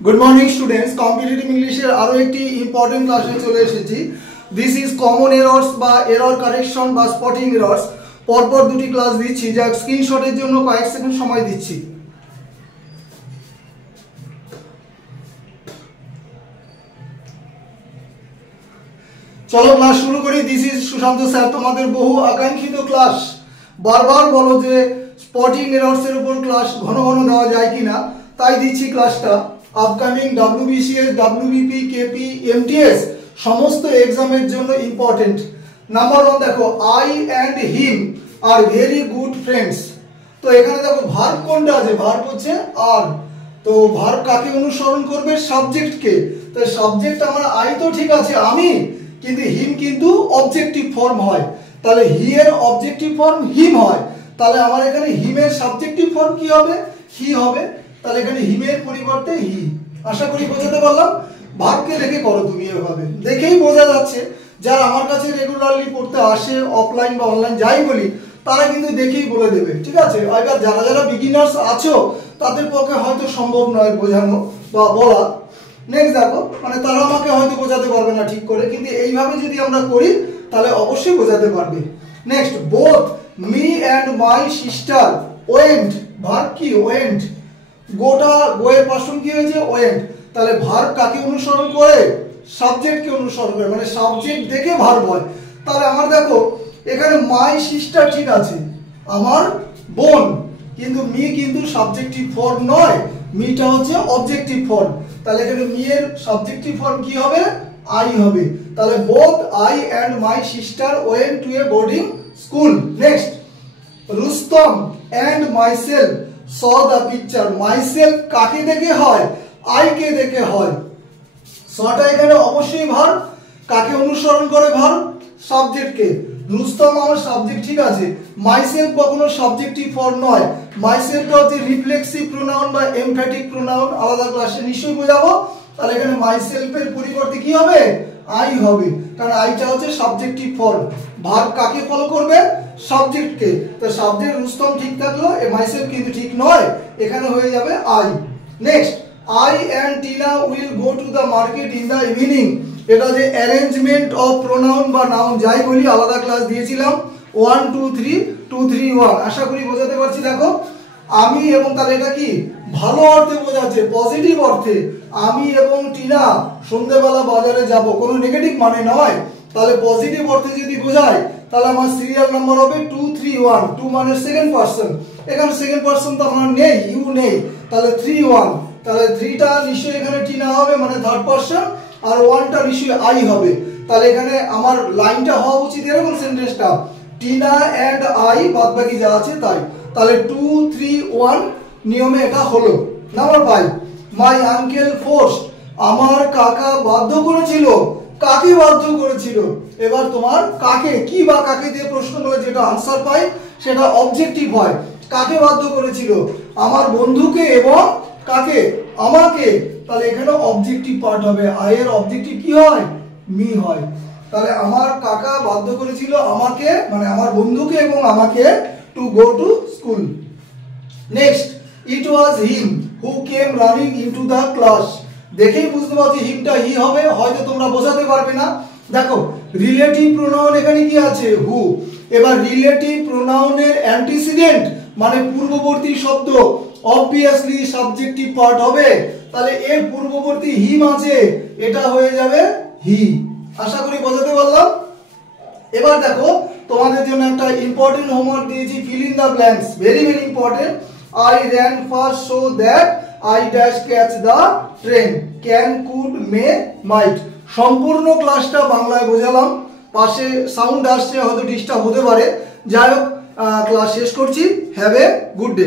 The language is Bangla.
गुड मॉर्निंग स्टूडेंट्स कम्पिटिटिव इंग्लिशेर आरो एकटी इम्पोर्टेंट क्लासे चले एसेछि। दिस इज कमन एरर्स बा एरर कारेक्शन बा स्पटिंग एरर्स परपर दुटी क्लास दिচ্ছি যা স্ক্রিনশটের জন্য কয়েক সেকেন্ড সময় দিচ্ছি। চলো ক্লাস শুরু করি। দিস ইজ সুশান্ত স্যার, তোমাদের বহু আকাঙ্ক্ষিত ক্লাস। বারবার বলো যে স্পটিং এরর্স এর উপর ক্লাস ঘন ঘন দেওয়া যায় কিনা, তাই দিচ্ছি ক্লাসটা। Upcoming WBCS, WBP, KP, MTS সমস্ত এক্সামের জন্য ইম্পর্টেন্ট। নাম্বার 1 দেখো, I and him are very good friends. তো এখানে দেখো ভার্ব কোনটা আছে, ভার্ব হচ্ছে আর। তো ভার্ব কাকে অনুসরণ করবে, সাবজেক্টকে। তো সাবজেক্ট আমার আই তো ঠিক আছে আমি, কিন্তু হিম কিন্তু অবজেক্টিভ ফর্ম হয়। তাহলে হি এর অবজেক্টিভ ফর্ম হিম হয়, তাহলে আমার এখানে হিমের সাবজেক্টিভ ফর্ম কি হবে, হি হবে। তাহলে এখানে হিমের পরিবর্তে হি। আশা করি বোঝাতে পারলাম। ভার্বকে দেখে করো তুমি এভাবে, দেখেই বোঝা যাচ্ছে। যারা আমার কাছে রেগুলারলি পড়তে আসে, অফলাইন বা অনলাইন যাই বলি, তারা কিন্তু দেখেই বলে দেবে, ঠিক আছে। এবার যারা যারা বিগিনার্স আছো তাদের পক্ষে হয়তো সম্ভব নয় বোঝানো বা বলা। নেক্সট দেখো, মানে তারা আমাকে হয়তো বোঝাতে পারবে না ঠিক করে, কিন্তু এইভাবে যদি আমরা করি তাহলে অবশ্যই বোঝাতে পারবে। Next, both me and my sister went. Verb কি, ওয়েন্ট। গোটা গোয়ের পার্সন কি হয়েছে, ওয়েন্ট। তাহলে ভার্ব কাকে অনুসরণ করে, সাবজেক্টকে অনুসরণ করে, মানে সাবজেক্ট দেখে ভার্ব হয়। তাহলে আমার দেখো এখানে মাই সিস্টার ঠিক আছে, আমার বোন, কিন্তু মি কিন্তু সাবজেক্টিভ ফর্ম নয়, মিটা হচ্ছে অবজেক্টিভ ফর্ম। তাহলে এখানে মি এর সাবজেক্টিভ ফর্ম কি হবে, আই হবে। তাহলে both I and my sister went to a boarding school. Next, Rustam and myself saw the picture. Myself কাকে দেখে হয়, আই কে দেখে হয়। সটা এখানে অবশ্যই ভার্ব, কাকে অনুসরণ করে ভার্ব, সাবজেক্টকে। রুস্তম আমার সাবজেক্ট ঠিক আছে, মাইসেলফ কখনো সাবজেক্টিভ ফর্ম নয়। মাইসেলফটা হচ্ছে রিফ্লেক্সিভ প্রোনাউন বা এমফ্যাটিক প্রোনাউন, আলাদা ক্লাসে নিশ্চয়ই বোঝাবো। তাহলে এখানে মাইসেলফের পরিবর্তে কি হবে, আই হবে, কারণ আইটা হচ্ছে সাবজেক্টিভ ফর্ম। ভার্ব কাকে ফলো করবে, সাবজেক্টকে। তো সাবজেক্ট রুস্তম ঠিক থাকলো, মাইসেলফ কিন্তু ঠিক নয়, এখানে হয়ে যাবে I. Next, I and Tina will go to the market in the evening। এটা যে অ্যারেঞ্জমেন্ট অফ প্রোনাউন বা নাউন যাই বলি, আলাদা ক্লাস দিয়েছিলাম 1 2 3 2 3 1। আশা করি বোঝাতে পারছি। দেখো আমি এবং, তাহলে এটা কি ভালো অর্থে বোঝাচ্ছে, পজিটিভ অর্থে। আমি এবং টিনা সন্ধ্যাবেলা বাজারে যাব, কোনো নেগেটিভ মানে নয়। তাহলে পজিটিভ অর্থে যদি বোঝায় তাহলে আমার সিরিয়াল নাম্বার হবে 2 3 1। 2 মানে সেকেন্ড পারসন, এখানে সেকেন্ড পারসন তো আমার নেই, ইউ নেই, তাহলে 3 1। তাহলে 3টা নিশ্চয়ই এখানে টিনা হবে, মানে থার্ড পারসন, আর 1টা নিশ্চয়ই আই হবে। তাহলে এখানে আমার লাইনটা হওয়া উচিত এরকম, সেন্টেন্সটা টিনা এন্ড আই, বাদ বাকি যা আছে তাই। তাহলে 2 3 1 নিয়মে এটা হলো। Number 5, my uncle forced. আমার কাকা বাধ্য করেছিল। কাকে বাধ্য করেছিল, এবার তোমার কাকে, কি বা কাকে দিয়ে প্রশ্ন করলে যেটা আনসার পাই সেটা অবজেক্টিভ হয়। কাকে বাধ্য করেছিল, আমার বন্ধুকে এবং কাকে, আমাকে। তাহলে এখানে অবজেক্টিভ পার্ট হবে, আই এর অবজেক্টিভ কি হয়, মি হয়। তাহলে আমার কাকা বাধ্য করেছিল আমাকে, মানে আমার বন্ধুকে এবং আমাকে, to go to school. Next, it was him who came running into the class. দেখেই বুঝতে পারছি হিমটা হি হবে, হয়তো তোমরা বোঝাতে পারবে না। দেখো রিলেটিভ প্রোনাউন এখানে কি আছে, হু। এবার রিলেটিভ প্রোনাউনের অ্যান্টিসিডেন্ট মানে পূর্ববর্তী শব্দ অবভিয়াসলি সাবজেক্টিভ পার্ট হবে। তাহলে এর পূর্ববর্তী হিম আছে, এটা হয়ে যাবে হি। আশা করি বোঝাতে পারলাম। এবার দেখো তোমাদের জন্য একটা ইম্পর্টেন্ট হোমওয়ার্ক দিয়েছি, fill in the blanks, very very important. I ran fast so that I dash catch the train, can could may might. সম্পূর্ণ ক্লাসটা বাংলায় বোঝালাম, পাশে সাউন্ড আসছে হয়তো ডিস্টার্ব হতে পারে। যাই হোক, ক্লাস শেষ করছি। Have a good day.